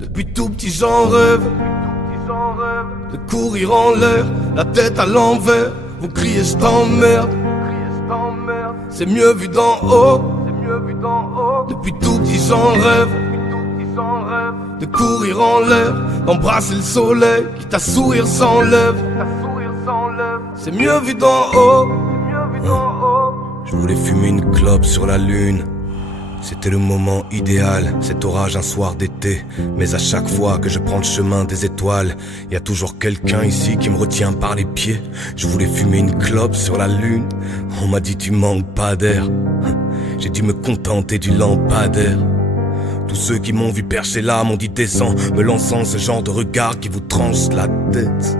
Depuis tout petit j'en rêve de courir en l'air, la tête à l'envers. Vous criez je t'emmerde, c'est mieux vu d'en haut. Depuis tout petit j'en rêve de courir en l'air, d'embrasser le soleil, quitte à sourire sans lèvres. C'est mieux vu d'en haut. Je voulais fumer une clope sur la lune. C'était le moment idéal, cet orage un soir d'été. Mais à chaque fois que je prends le chemin des étoiles, y a toujours quelqu'un ici qui me retient par les pieds. Je voulais fumer une clope sur la lune. On m'a dit tu manques pas d'air. J'ai dû me contenter du lampadaire. Tous ceux qui m'ont vu percher là m'ont dit descends, me lançant ce genre de regard qui vous tranche la tête.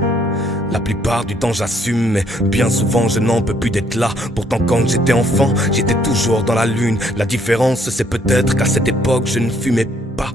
La plupart du temps j'assume, mais bien souvent je n'en peux plus d'être là. Pourtant quand j'étais enfant, j'étais toujours dans la lune. La différence c'est peut-être qu'à cette époque je ne fumais pas.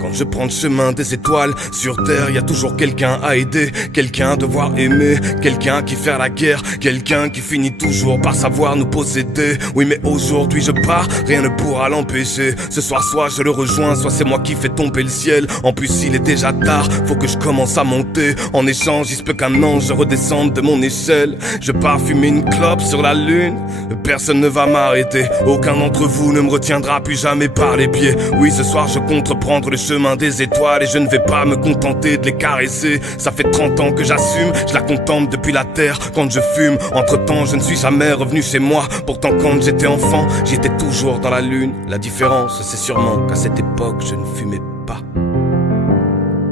Quand je prends le chemin des étoiles, sur terre y a toujours quelqu'un à aider, quelqu'un à devoir aimer, quelqu'un qui fait la guerre, quelqu'un qui finit toujours par savoir nous posséder. Oui mais aujourd'hui je pars, rien ne pourra l'empêcher. Ce soir soit je le rejoins, soit c'est moi qui fais tomber le ciel. En plus il est déjà tard, faut que je commence à monter. En échange il se peut qu'un ange redescende de mon échelle. Je pars fumer une clope sur la lune, personne ne va m'arrêter. Aucun d'entre vous ne me retiendra plus jamais par les pieds. Oui ce soir je compte reprendre le chemin des étoiles et je ne vais pas me contenter de les caresser. Ça fait 30 ans que j'assume, je la contemple depuis la terre quand je fume. Entre temps je ne suis jamais revenu chez moi. Pourtant quand j'étais enfant, j'étais toujours dans la lune. La différence c'est sûrement qu'à cette époque je ne fumais pas.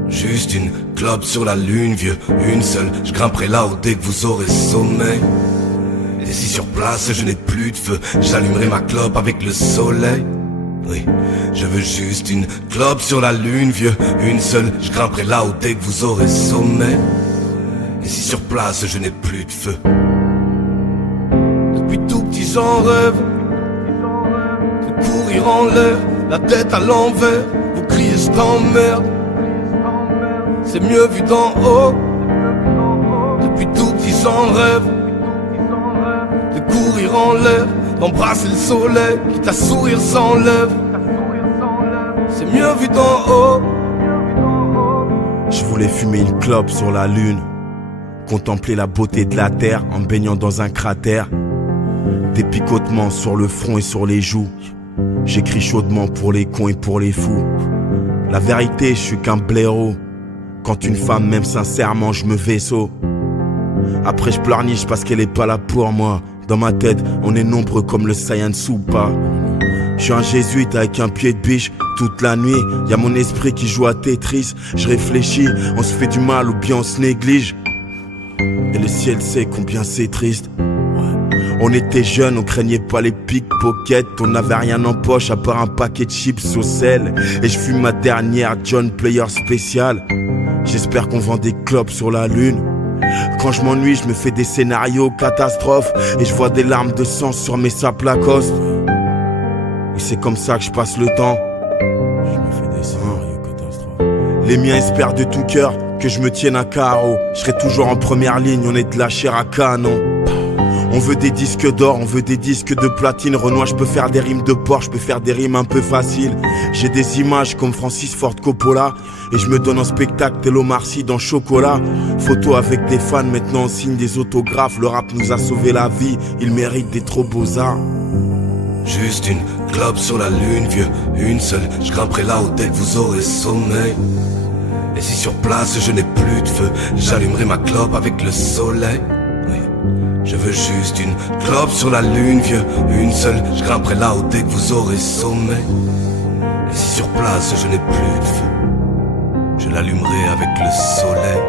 Juste une clope sur la lune vieux, une seule. Je grimperai là-haut dès que vous aurez sommeil. Et si sur place je n'ai plus de feu, j'allumerai ma clope avec le soleil. Oui, je veux juste une clope sur la lune, vieux, une seule. Je grimperai là-haut dès que vous aurez sommeil. Et si sur place je n'ai plus de feu. Depuis tout petit j'en rêve de courir en l'air, la tête à l'envers. Vous criez je t'emmerde, c'est mieux vu d'en haut. Depuis tout petit j'en rêve de courir en l'air, d'embrasser le soleil, quitte à sourire sans lèvres. C'est mieux vu d'en haut. Je voulais fumer une clope sur la lune, contempler la beauté de la terre en me baignant dans un cratère. Des picotements sur le front et sur les joues. J'écris chaudement pour les cons et pour les fous. La vérité, je suis qu'un blaireau. Quand une femme m'aime sincèrement, je me vaisseau. Après je pleurniche parce qu'elle est pas là pour moi. Dans ma tête, on est nombreux comme le Saiyan Soupa. Je suis un jésuite avec un pied de biche. Toute la nuit, y'a mon esprit qui joue à Tetris. Je réfléchis, on se fait du mal ou bien on se néglige. Et le ciel sait combien c'est triste. On était jeunes, on craignait pas les pickpockets. On n'avait rien en poche à part un paquet de chips au sel. Et je fume ma dernière John Player spéciale. J'espère qu'on vend des clopes sur la lune. Quand je m'ennuie, je me fais des scénarios catastrophes. Et je vois des larmes de sang sur mes sapes Lacoste. Et c'est comme ça que je passe le temps. Je me fais des scénarios catastrophes. Les miens espèrent de tout cœur que je me tienne à carreau. Je serai toujours en première ligne, on est de la chair à canon. On veut des disques d'or, on veut des disques de platine. Renoir, je peux faire des rimes de porc, je peux faire des rimes un peu faciles. J'ai des images comme Francis Ford Coppola. Et je me donne en spectacle tel Omar Sy dans Chocolat. Photo avec des fans, maintenant on signe des autographes. Le rap nous a sauvé la vie, il mérite des trop beaux-arts. Juste une clope sur la lune, vieux, une seule. Je grimperai là-haut dès que vous aurez sommeil. Et si sur place je n'ai plus de feu, j'allumerai ma clope avec le soleil. Oui, je veux juste une clope sur la lune, vieux, une seule. Je grimperai là-haut dès que vous aurez sommeil. Et si sur place je n'ai plus de feu, je l'allumerai avec le soleil.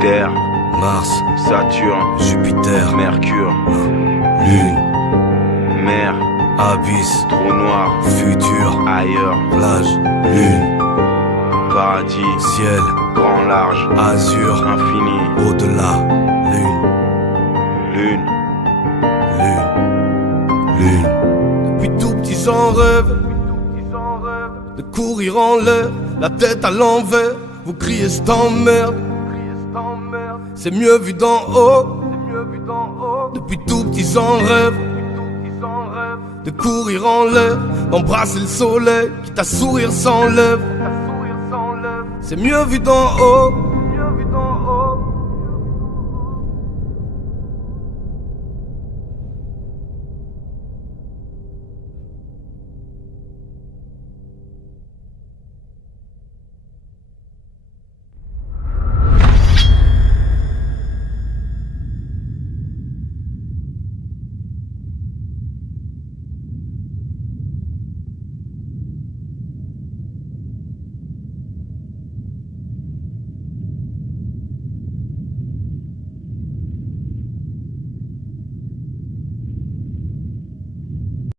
Terre, Mars, Saturne, Jupiter, Mercure, Lune, mer, abysse, trou noir, futur, ailleurs, plage, lune, paradis, ciel, grand large, azur, infini. au-delà, lune. Lune, lune. Depuis tout petit j'en rêve de courir en l'air, la tête à l'envers. Vous criez je t'emmerde, c'est mieux vu d'en haut. Depuis tout petit j'en rêve de courir en l'air, d'embrasser le soleil, quitte à sourire sans lèvres. C'est mieux vu d'en haut.